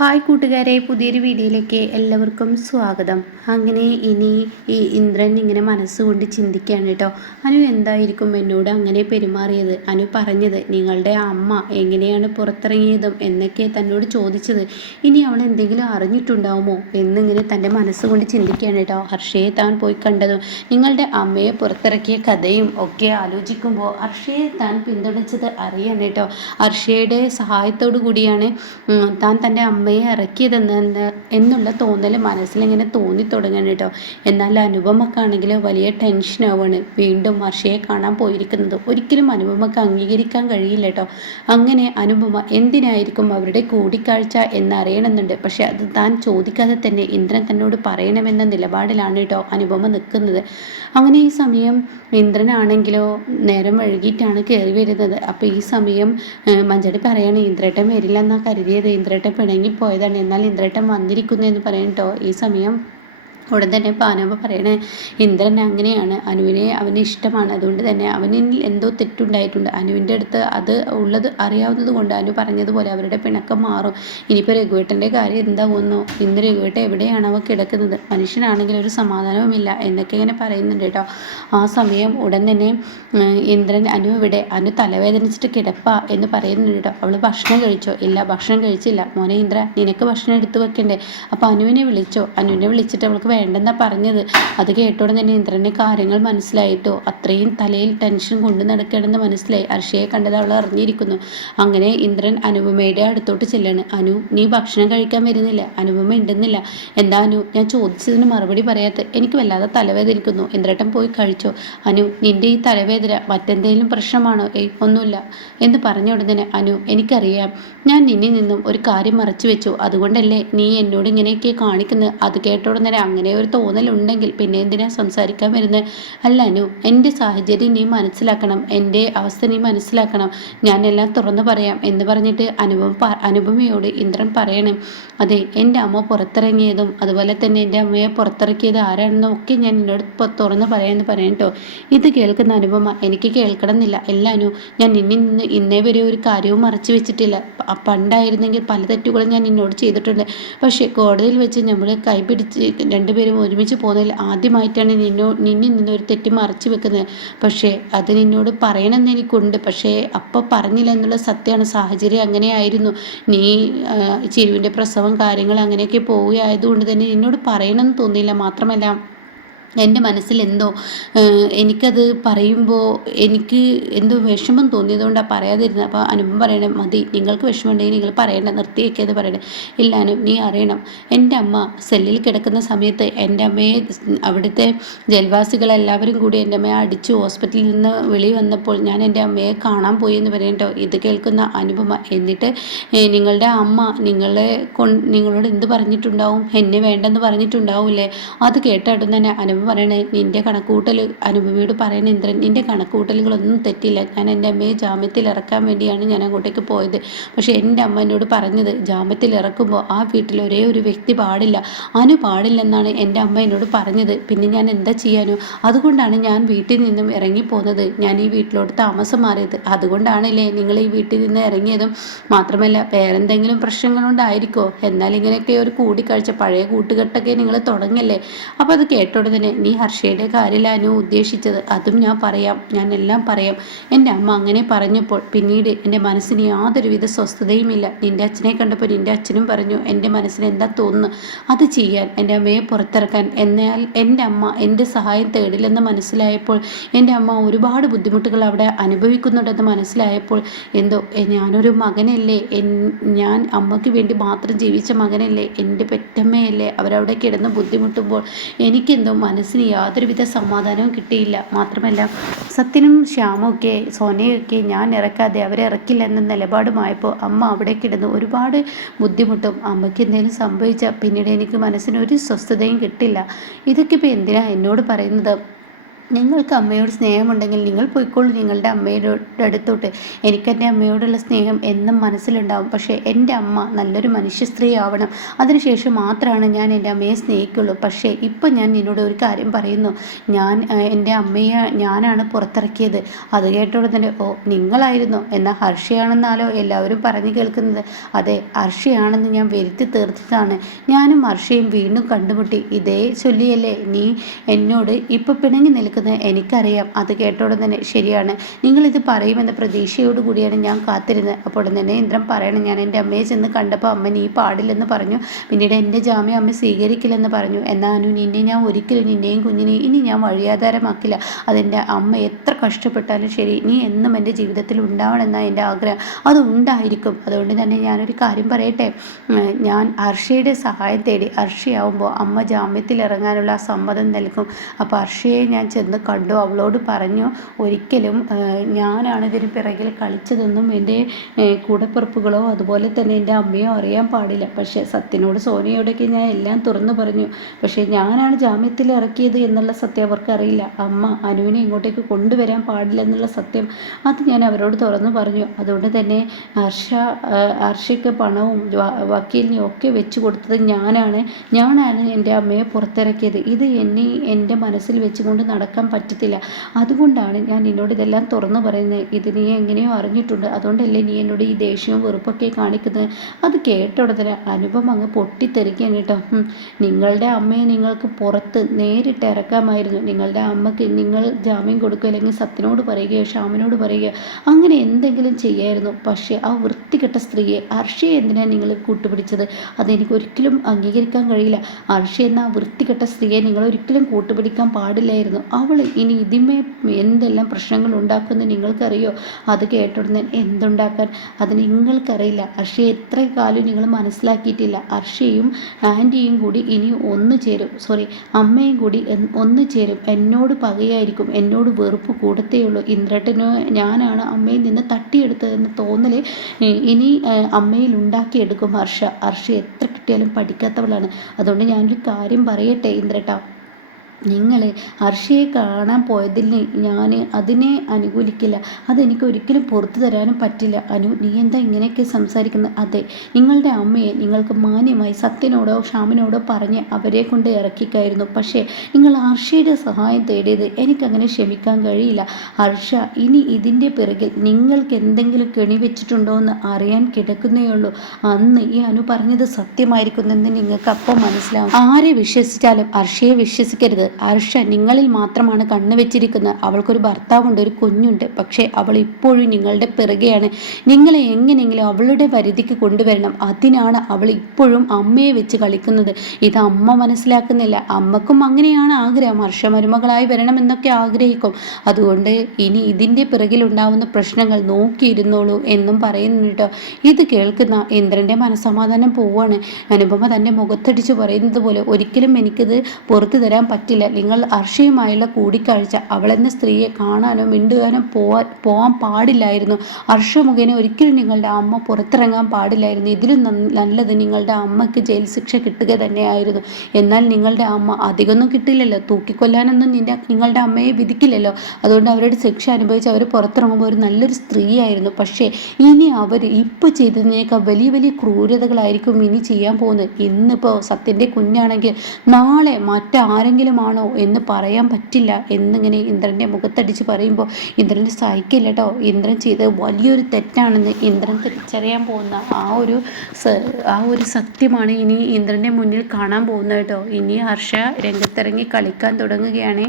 Hi കൂട്ടുകാരെ പുതിയൊരു വീഡിയോയിലേക്ക് എല്ലാവർക്കും സ്വാഗതം. അങ്ങനെ ഇനി ഈ ഇന്ദ്രൻ ഇങ്ങനെ മനസ്സുകൊണ്ട് ചിന്തിക്കുകയാണ് കേട്ടോ. അനു എന്തായിരിക്കും എന്നോട് അങ്ങനെ പെരുമാറിയത്? അനു പറഞ്ഞത് നിങ്ങളുടെ അമ്മ എങ്ങനെയാണ് പുറത്തിറങ്ങിയതും എന്നൊക്കെ തന്നോട് ചോദിച്ചത്. ഇനി അവൾ എന്തെങ്കിലും അറിഞ്ഞിട്ടുണ്ടാവുമോ? എന്നിങ്ങനെ തന്റെ മനസ്സുകൊണ്ട് ചിന്തിക്കുകയാണ് കേട്ടോ. ഹർഷയെ താൻ പോയി കണ്ടതും നിങ്ങളുടെ അമ്മയെ പുറത്തിറക്കിയ കഥയും ഒക്കെ ആലോചിക്കുമ്പോൾ ഹർഷയെ താൻ പിന്തുണച്ചത് അറിയാണ് കേട്ടോ. ഹർഷയുടെ സഹായത്തോടു കൂടിയാണ് താൻ തന്റെ അമ്മയെ ഇറക്കിയതെന്ന് എന്നുള്ള തോന്നൽ മനസ്സിലിങ്ങനെ തോന്നി തുടങ്ങണം കേട്ടോ. എന്നാൽ അനുപമക്കാണെങ്കിൽ വലിയ ടെൻഷനാവാണ് വീണ്ടും വർഷയെ കാണാൻ പോയിരിക്കുന്നത്. ഒരിക്കലും അനുപമക്ക് അംഗീകരിക്കാൻ കഴിയില്ല കേട്ടോ. അങ്ങനെ അനുപമ എന്തിനായിരിക്കും അവരുടെ കൂടിക്കാഴ്ച എന്നറിയണമെന്നുണ്ട്. പക്ഷെ അത് താൻ ചോദിക്കാതെ തന്നെ ഇന്ദ്രൻ തന്നോട് പറയണമെന്ന നിലപാടിലാണ് കേട്ടോ അനുപമ നിൽക്കുന്നത്. അങ്ങനെ ഈ സമയം ഇന്ദ്രനാണെങ്കിലോ നേരം വഴുകിയിട്ടാണ് കയറി വരുന്നത്. അപ്പോൾ ഈ സമയം മഞ്ചടി പറയാണ് ഇന്ദ്രേട്ടൻ വരില്ല എന്നാ കരുതിയത്. ഇന്ദ്രേട്ടൻ പിണങ്ങി പോയതാണ്. എന്നാൽ ഇന്ദ്രേട്ടൻ വന്നിരിക്കുന്നു എന്ന് പറയട്ടോ ഈ സമയം ഉടൻ തന്നെ പാനവ പറയണേ ഇന്ദ്രൻ അങ്ങനെയാണ്. അനുവിനെ അവന് ഇഷ്ടമാണ്. അതുകൊണ്ട് തന്നെ അവനിൽ എന്തോ തെറ്റുണ്ടായിട്ടുണ്ട്. അനുവിന്റെ അടുത്ത് അത് ഉള്ളത് അറിയാവുന്നത് കൊണ്ട് അനു പറഞ്ഞതുപോലെ അവരുടെ പിണക്കം മാറും. ഇനിയിപ്പോൾ രഘുവേട്ടന്റെ കാര്യം എന്താവുന്നു ഇന്ന് രഘുവേട്ടൻ എവിടെയാണ് അവ കിടക്കുന്നത്? മനുഷ്യനാണെങ്കിൽ ഒരു സമാധാനവുമില്ല. എന്നൊക്കെ ഇങ്ങനെ പറയുന്നുണ്ട് കേട്ടോ. ആ സമയം ഉടൻ തന്നെ ഇന്ദ്രൻ അനു ഇവിടെ അനു തലവേദനിച്ചിട്ട് കിടപ്പ എന്ന് പറയുന്നുണ്ട് കേട്ടോ. അവൾ ഭക്ഷണം കഴിച്ചോ? ഇല്ല ഭക്ഷണം കഴിച്ചില്ല. മോനെ ഇന്ദ്ര നിനക്ക് ഭക്ഷണം എടുത്തു വെക്കണ്ടേ. അപ്പോൾ അനുവിനെ വിളിച്ചോ? അനുവിനെ വിളിച്ചിട്ട് അവൾക്ക് വേണ്ടെന്നാ പറഞ്ഞത്. അത് കേട്ടോടെ തന്നെ ഇന്ദ്രന് കാര്യങ്ങൾ മനസ്സിലായിട്ടോ അത്രയും തലയിൽ ടെൻഷൻ കൊണ്ടു നടക്കണമെന്ന് മനസ്സിലായി. അർഷയെ കണ്ടത് അവൾ അറിഞ്ഞിരിക്കുന്നു. അങ്ങനെ ഇന്ദ്രൻ അനുപമയുടെ അടുത്തോട്ട് ചെല്ലാണ്. അനു നീ ഭക്ഷണം കഴിക്കാൻ വരുന്നില്ല. അനുപമ ഉണ്ടെന്നില്ല. എന്താ അനു? ഞാൻ ചോദിച്ചതിന് മറുപടി പറയാത്ത എനിക്ക് വല്ലാതെ തലവേദനിക്കുന്നു. ഇന്ദ്രട്ടൻ പോയി കഴിച്ചോ? അനു നിന്റെ ഈ തലവേദന മറ്റെന്തെങ്കിലും പ്രശ്നമാണോ? ഏയ് ഒന്നുമില്ല. എന്ന് പറഞ്ഞ ഉടനെ അനു എനിക്കറിയാം. ഞാൻ നിന്നിൽ നിന്നും ഒരു കാര്യം മറച്ചു വെച്ചു. അതുകൊണ്ടല്ലേ നീ എന്നോട് ഇങ്ങനെയൊക്കെ കാണിക്കുന്നത്? അത് കേട്ട ഉടനെ അങ്ങനെ അങ്ങനെ ഒരു തോന്നലുണ്ടെങ്കിൽ പിന്നെ എന്തിനാ സംസാരിക്കാൻ വരുന്നത് അല്ല അനു എന്റെ സാഹചര്യം നീ മനസ്സിലാക്കണം എന്റെ അവസ്ഥ നീ മനസ്സിലാക്കണം. ഞാൻ എല്ലാം തുറന്നു പറയാം എന്ന് പറഞ്ഞിട്ട് അനുഭവം അനുപമയോട് ഇന്ദ്രൻ പറയണം. അതെ എന്റെ അമ്മ പുറത്തിറങ്ങിയതും അതുപോലെ തന്നെ എന്റെ അമ്മയെ പുറത്തിറക്കിയത് ആരാണെന്നും ഒക്കെ ഞാൻ എന്നോട് തുറന്ന് പറയാമെന്ന് പറയാം ഇത് കേൾക്കുന്ന അനുപമ എനിക്ക് കേൾക്കണമെന്നില്ല. എല്ലാനു ഞാൻ നിന്നിൽ നിന്ന് ഇന്നേ വരെ ഒരു കാര്യവും മറച്ചു വെച്ചിട്ടില്ല. പണ്ടായിരുന്നെങ്കിൽ പല തെറ്റുകളും ഞാൻ നിന്നോട് ചെയ്തിട്ടുണ്ട്. പക്ഷേ കോടതിയിൽ വെച്ച് നമ്മൾ കൈപിടിച്ച് രണ്ടുപേരും രണ്ടുപേരും ഒരുമിച്ച് പോകുന്നതിൽ ആദ്യമായിട്ടാണ് നിന്നോ നിന്നിൽ നിന്നൊരു തെറ്റ് മറച്ചു വെക്കുന്നത്. പക്ഷേ അത് നിന്നോട് പറയണമെന്ന് എനിക്കുണ്ട്. പക്ഷേ അപ്പോൾ പറഞ്ഞില്ല എന്നുള്ള സത്യമാണ്. സാഹചര്യം അങ്ങനെയായിരുന്നു. നീ ചിരുവിന്റെ പ്രസവം കാര്യങ്ങൾ അങ്ങനെയൊക്കെ പോവുകയായതുകൊണ്ട് തന്നെ നിന്നോട് പറയണമെന്ന് തോന്നിയില്ല. മാത്രമല്ല എന്റെ മനസ്സിൽ എന്തോ എനിക്കത് പറയുമ്പോൾ എനിക്ക് എന്തോ വിഷമം തോന്നിയതുകൊണ്ടാണ് പറയാതിരുന്നത് അപ്പോൾ അനുപം പറയണേ മതി നിങ്ങൾക്ക് വിഷമമുണ്ടെങ്കിൽ നിങ്ങൾ പറയണ്ട നിർത്തിയേക്കത് പറയണേ. ഇല്ല അനു നീ അറിയണം. എന്റെ അമ്മ സെല്ലിൽ കിടക്കുന്ന സമയത്ത് എന്റെ അമ്മയെ അവിടുത്തെ ജൽവാസികളെല്ലാവരും കൂടി എന്റെ അമ്മയെ അടിച്ച് ഹോസ്പിറ്റലിൽ നിന്ന് വെളി വന്നപ്പോൾ ഞാൻ എന്റെ അമ്മയെ കാണാൻ പോയി എന്ന് പറയണ്ടോ ഇത് കേൾക്കുന്ന അനുപമ എന്നിട്ട് നിങ്ങളുടെ അമ്മ നിങ്ങളെ കൊ നിങ്ങളോട് എന്ത് പറഞ്ഞിട്ടുണ്ടാവും? എന്നെ വേണ്ടെന്ന് പറഞ്ഞിട്ടുണ്ടാവില്ലേ? അത് കേട്ടാട്ടും തന്നെ അനുപമ അനുപമ പറയണേ നിന്റെ കണക്കൂട്ടൽ അനുപമയോട് പറയണ ഇന്ദ്രൻ നിന്റെ കണക്കൂട്ടലുകളൊന്നും തെറ്റില്ല. ഞാൻ എന്റെ അമ്മയെ ജാമ്യത്തിൽ ഇറക്കാൻ വേണ്ടിയാണ് ഞാൻ അങ്ങോട്ടേക്ക് പോയത്. പക്ഷേ എന്റെ അമ്മ എന്നോട് പറഞ്ഞത് ജാമ്യത്തിൽ ഇറക്കുമ്പോൾ ആ വീട്ടിൽ ഒരേ ഒരു വ്യക്തി പാടില്ല. അനു പാടില്ലെന്നാണ് എന്റെ അമ്മ എന്നോട് പറഞ്ഞത്. പിന്നെ ഞാൻ എന്താ ചെയ്യാനോ? അതുകൊണ്ടാണ് ഞാൻ വീട്ടിൽ നിന്നും ഇറങ്ങിപ്പോകുന്നത് ഞാൻ ഈ വീട്ടിലോട്ട് താമസം മാറിയത്. അതുകൊണ്ടാണല്ലേ നിങ്ങൾ ഈ വീട്ടിൽ നിന്ന് ഇറങ്ങിയതും. മാത്രമല്ല വേറെന്തെങ്കിലും പ്രശ്നങ്ങളുണ്ടായിരിക്കോ എന്നാൽ ഇങ്ങനെയൊക്കെ ഒരു കൂടിക്കാഴ്ച പഴയ കൂട്ടുകെട്ടൊക്കെ നിങ്ങൾ തുടങ്ങല്ലേ? അപ്പോൾ അത് കേട്ടോടെ തന്നെ നീ ഹർഷയുടെ കാര്യമില്ല ഉദ്ദേശിച്ചത്? അതും ഞാൻ പറയാം. ഞാൻ എല്ലാം പറയാം. എന്റെ അമ്മ അങ്ങനെ പറഞ്ഞപ്പോൾ പിന്നീട് എന്റെ മനസ്സിന് യാതൊരുവിധ സ്വസ്ഥതയുമില്ല. നിന്റെ അച്ഛനെ കണ്ടപ്പോൾ നിന്റെ അച്ഛനും പറഞ്ഞു എന്റെ മനസ്സിന് എന്താ തോന്നുന്നു? അത് ചെയ്യാൻ എന്റെ അമ്മയെ പുറത്തിറക്കാൻ. എന്നാൽ എന്റെ അമ്മ എന്റെ സഹായം തേടില്ലെന്ന് മനസ്സിലായപ്പോൾ എന്റെ അമ്മ ഒരുപാട് ബുദ്ധിമുട്ടുകൾ അവിടെ അനുഭവിക്കുന്നുണ്ടെന്ന് മനസ്സിലായപ്പോൾ എന്തോ ഞാനൊരു മകനല്ലേ? ഞാൻ അമ്മയ്ക്ക് വേണ്ടി മാത്രം ജീവിച്ച മകനല്ലേ? എന്റെ പെറ്റമ്മയല്ലേ? അവരവിടെ കിടന്ന് ബുദ്ധിമുട്ടുമ്പോൾ എനിക്കെന്തോ മനസ്സിന് യാതൊരുവിധ സമാധാനവും കിട്ടിയില്ല. മാത്രമല്ല സത്യനും ശ്യാമൊക്കെ സോനയൊക്കെ ഞാൻ ഇറക്കാതെ അവരെ ഇറക്കില്ല എന്ന നിലപാടുമായപ്പോൾ അമ്മ അവിടെ കിടന്ന് ഒരുപാട് ബുദ്ധിമുട്ടും. അമ്മയ്ക്ക് എന്തെങ്കിലും സംഭവിച്ചാൽ പിന്നീട് എനിക്ക് മനസ്സിന് ഒരു സ്വസ്ഥതയും കിട്ടില്ല. ഇതൊക്കെ ഇപ്പോൾ എന്തിനാണ് എന്നോട് പറയുന്നത്? നിങ്ങൾക്ക് അമ്മയോട് സ്നേഹമുണ്ടെങ്കിൽ നിങ്ങൾ പോയിക്കോളൂ നിങ്ങളുടെ അമ്മയുടെ അടുത്തോട്ട് എനിക്കെന്റെ അമ്മയോടുള്ള സ്നേഹം എന്നും മനസ്സിലുണ്ടാവും. പക്ഷേ എന്റെ അമ്മ നല്ലൊരു മനുഷ്യ സ്ത്രീ ആവണം അതിനുശേഷം മാത്രമാണ് ഞാൻ എന്റെ അമ്മയെ സ്നേഹിക്കുള്ളൂ. പക്ഷേ ഇപ്പം ഞാൻ നിന്നോട് ഒരു കാര്യം പറയുന്നു. ഞാൻ എന്റെ അമ്മയെ ഞാനാണ് പുറത്തിറക്കിയത്. അത് കേട്ടോടെ തന്നെ ഓ നിങ്ങളായിരുന്നു. എന്നാൽ ഹർഷയാണെന്നാലോ എല്ലാവരും പറഞ്ഞു കേൾക്കുന്നത്. അതെ ഹർഷയാണെന്ന് ഞാൻ വരുത്തി തീർത്തതാണ് ഞാനും ഹർഷയും വീണ്ടും കണ്ടുമുട്ടി. ഇതേ ചൊല്ലിയല്ലേ നീ എന്നോട് ഇപ്പം പിണങ്ങി നിൽക്കുന്നത്? നിൽക്കുന്നത് എനിക്കറിയാം. അത് കേട്ടോടെ തന്നെ ശരിയാണ്. നിങ്ങളിത് പറയുമെന്ന പ്രതീക്ഷയോട് കൂടിയാണ് ഞാൻ കാത്തിരുന്നത്. അപ്പോൾ തന്നെ ഇന്ദ്രൻ പറയണം ഞാൻ എന്റെ അമ്മയെ ചെന്ന് കണ്ടപ്പോൾ അമ്മ നീ പാടില്ലെന്ന് പറഞ്ഞു. പിന്നീട് എന്റെ ജാമ്യം അമ്മ സ്വീകരിക്കില്ലെന്ന് പറഞ്ഞു. എന്നാൽ അനു നിന്നെ ഞാൻ ഒരിക്കലും നിന്നെയും കുഞ്ഞിനെയും ഇനി ഞാൻ വഴിയാധാരമാക്കില്ല. അതെന്റെ അമ്മ എത്ര കഷ്ടപ്പെട്ടാലും ശരി നീ എന്നും എന്റെ ജീവിതത്തിൽ ഉണ്ടാവണമെന്നാണ് എന്റെ ആഗ്രഹം. അത് ഉണ്ടായിരിക്കും. അതുകൊണ്ട് തന്നെ ഞാനൊരു കാര്യം പറയട്ടെ. ഞാൻ അർഷയുടെ സഹായം തേടി അർഷയാവുമ്പോൾ അമ്മ ജാമ്യത്തിൽ ഇറങ്ങാനുള്ള സമ്മതം നൽകും. അപ്പോൾ അർഷയെ ഞാൻ ചെന്ന് ചെന്ന് കണ്ടു. അവളോട് പറഞ്ഞു ഒരിക്കലും ഞാനാണ് ഇതിന് പിറകിൽ കളിച്ചതെന്നും എന്റെ കൂടപ്പിറപ്പുകളോ അതുപോലെ തന്നെ എന്റെ അമ്മയോ അറിയാൻ പാടില്ല. പക്ഷേ സത്യനോട് സോനിയോടൊക്കെ ഞാൻ എല്ലാം തുറന്നു പറഞ്ഞു. പക്ഷേ ഞാനാണ് ജാമ്യത്തിൽ ഇറക്കിയത് എന്നുള്ള സത്യം അവർക്കറിയില്ല. അമ്മ അനുവിനെ ഇങ്ങോട്ടേക്ക് കൊണ്ടുവരാൻ പാടില്ല എന്നുള്ള സത്യം അത് ഞാൻ അവരോട് തുറന്നു പറഞ്ഞു. അതുകൊണ്ട് തന്നെ ഹർഷ ഹർഷയ്ക്ക് പണവും വക്കീലിനെയും ഒക്കെ വെച്ച് കൊടുത്തത് ഞാനാണ്. ഞാനാണ് എന്റെ അമ്മയെ പുറത്തിറക്കിയത്. ഇത് എന്നെ എന്റെ മനസ്സിൽ വെച്ചുകൊണ്ട് നടക്കാൻ പറ്റത്തില്ല. അതുകൊണ്ടാണ് ഞാൻ നിന്നോട് ഇതെല്ലാം തുറന്നു പറയുന്നത്. ഇത് നീ എങ്ങനെയോ അറിഞ്ഞിട്ടുണ്ട്. അതുകൊണ്ടല്ലേ നീ എന്നോട് ഈ ദേഷ്യവും വെറുപ്പൊക്കെ കാണിക്കുന്നത്? അത് കേട്ട ഉടനെ അനുപം അങ്ങ് പൊട്ടിത്തെറിക്കാൻ കേട്ടോ. നിങ്ങളുടെ അമ്മയെ നിങ്ങൾക്ക് പുറത്ത് നേരിട്ട് ഇറക്കാമായിരുന്നു. നിങ്ങളുടെ അമ്മയ്ക്ക് നിങ്ങൾ ജാമ്യം കൊടുക്കുക അല്ലെങ്കിൽ സത്യനോട് പറയുകയോ ശ്യാമനോട് പറയുകയോ അങ്ങനെ എന്തെങ്കിലും ചെയ്യായിരുന്നു. പക്ഷേ ആ വൃത്തികെട്ട സ്ത്രീയെ അർഷയെ എന്തിനാണ് നിങ്ങൾ കൂട്ടുപിടിച്ചത്? അതെനിക്ക് ഒരിക്കലും അംഗീകരിക്കാൻ കഴിയില്ല. അർഷ എന്ന ആ വൃത്തികെട്ട സ്ത്രീയെ നിങ്ങൾ ഒരിക്കലും കൂട്ടുപിടിക്കാൻ പാടില്ലായിരുന്നു. അവൾ ഇനി ഇതിന്മേ എന്തെല്ലാം പ്രശ്നങ്ങൾ ഉണ്ടാക്കുമെന്ന് നിങ്ങൾക്കറിയോ? അത് കേട്ടുടനെ എന്തുണ്ടാക്കാൻ? അത് നിങ്ങൾക്കറിയില്ല. അർഷയെ എത്ര കാലം നിങ്ങൾ മനസ്സിലാക്കിയിട്ടില്ല. അർഷയും ആന്റിയും കൂടി ഇനി ഒന്ന് ചേരും. സോറി അമ്മയും കൂടി ഒന്ന് ചേരും. എന്നോട് പകയായിരിക്കും. എന്നോട് വെറുപ്പ് കൂടത്തേയുള്ളൂ. ഇന്ദ്രട്ടന് ഞാനാണ് അമ്മയിൽ നിന്ന് തട്ടിയെടുത്തതെന്ന് തോന്നൽ ഇനി അമ്മയിൽ ഉണ്ടാക്കിയെടുക്കും ഹർഷ ഹർഷ എത്ര കിട്ടിയാലും പഠിക്കാത്തവളാണ്. അതുകൊണ്ട് ഞാനൊരു കാര്യം പറയട്ടെ ഇന്ദ്രട്ട. നിങ്ങൾ ഹർഷയെ കാണാൻ പോയതിൽ ഞാൻ അതിനെ അനുകൂലിക്കില്ല. അതെനിക്ക് ഒരിക്കലും പുറത്തു തരാനും പറ്റില്ല. അനു നീ എന്താ ഇങ്ങനെയൊക്കെ സംസാരിക്കുന്നത്? അതെ നിങ്ങളുടെ അമ്മയെ നിങ്ങൾക്ക് മാന്യമായി സത്യനോടോ ഷാമിനോടോ പറഞ്ഞ് അവരെ കൊണ്ട് ഇറക്കിക്കായിരുന്നു. പക്ഷേ നിങ്ങൾ ഹർഷയുടെ സഹായം തേടിയത് എനിക്കങ്ങനെ ക്ഷമിക്കാൻ കഴിയില്ല. ഹർഷ ഇനി ഇതിന്റെ പിറകിൽ നിങ്ങൾക്ക് എന്തെങ്കിലും കെണി വെച്ചിട്ടുണ്ടോ എന്ന് അറിയാൻ കിടക്കുന്നേ ഉള്ളൂ. അന്ന് ഈ അനു പറഞ്ഞത് സത്യമായിരിക്കുന്നെന്ന് നിങ്ങൾക്ക് അപ്പം മനസ്സിലാവും. ആരെ വിശ്വസിച്ചാലും ഹർഷയെ വിശ്വസിക്കരുത്. അർഷ നിങ്ങളിൽ മാത്രമാണ് കണ്ണു വെച്ചിരിക്കുന്നത്. അവൾക്കൊരു ഭർത്താവുണ്ട് ഒരു കുഞ്ഞുണ്ട്. പക്ഷേ അവൾ ഇപ്പോഴും നിങ്ങളുടെ പിറകെയാണ്. നിങ്ങളെ എങ്ങനെയെങ്കിലും അവളുടെ പരിധിക്ക് കൊണ്ടുവരണം. അതിനാണ് അവൾ ഇപ്പോഴും അമ്മയെ വെച്ച് കളിക്കുന്നത്. ഇത് അമ്മ മനസ്സിലാക്കുന്നില്ല. അമ്മക്കും അങ്ങനെയാണ് ആഗ്രഹം. ഹർഷ മരുമകളായി വരണമെന്നൊക്കെ ആഗ്രഹിക്കും. അതുകൊണ്ട് ഇനി ഇതിന്റെ പിറകിലുണ്ടാവുന്ന പ്രശ്നങ്ങൾ നോക്കിയിരുന്നോളൂ എന്നും പറയുന്നു ഇത് കേൾക്കുന്ന ഇന്ദ്രന്റെ മനസ്സമാധാനം പോവാണ്. അനുപമ തന്റെ മുഖത്തടിച്ച് പറയുന്നത് പോലെ ഒരിക്കലും എനിക്കിത് പുറത്തു തരാൻ പറ്റില്ല. പറ്റില്ല നിങ്ങൾ അർഷയുമായുള്ള കൂടിക്കാഴ്ച. അവളെന്ന സ്ത്രീയെ കാണാനോ മിണ്ടുവാനോ പോവാൻ പോകാൻ പാടില്ലായിരുന്നു. അർഷ മുഖേന ഒരിക്കലും നിങ്ങളുടെ അമ്മ പുറത്തിറങ്ങാൻ പാടില്ലായിരുന്നു. ഇതിലും നല്ലത് നിങ്ങളുടെ അമ്മയ്ക്ക് ജയിൽ ശിക്ഷ കിട്ടുക തന്നെയായിരുന്നു. എന്നാൽ നിങ്ങളുടെ അമ്മ അധികമൊന്നും കിട്ടില്ലല്ലോ തൂക്കിക്കൊല്ലാനൊന്നും നിന്റെ നിങ്ങളുടെ അമ്മയെ വിധിക്കില്ലല്ലോ. അതുകൊണ്ട് അവരുടെ ശിക്ഷ അനുഭവിച്ച് അവർ പുറത്തിറങ്ങുമ്പോൾ ഒരു നല്ലൊരു സ്ത്രീയായിരുന്നു. പക്ഷേ ഇനി അവർ ഇപ്പോൾ ചെയ്തതിനേക്കാൾ വലിയ വലിയ ക്രൂരതകളായിരിക്കും ഇനി ചെയ്യാൻ പോകുന്നത്. ഇന്നിപ്പോൾ സത്യന്റെ കുഞ്ഞാണെങ്കിൽ നാളെ മറ്റാരെങ്കിലും ആണോ എന്ന് പറയാൻ പറ്റില്ല എന്നിങ്ങനെ ഇന്ദ്രന്റെ മുഖത്തടിച്ച് പറയുമ്പോൾ ഇന്ദ്രന് സഹിക്കില്ല കേട്ടോ ഇന്ദ്രൻ ചെയ്തത് വലിയൊരു തെറ്റാണെന്ന് ഇന്ദ്രൻ തിരിച്ചറിയാൻ പോകുന്ന ആ ഒരു ആ ഒരു സത്യമാണ് ഇനി ഇന്ദ്രന്റെ മുന്നിൽ കാണാൻ പോകുന്നത് കേട്ടോ. ഇനി ഹർഷ രംഗത്തിറങ്ങി കളിക്കാൻ തുടങ്ങുകയാണ്.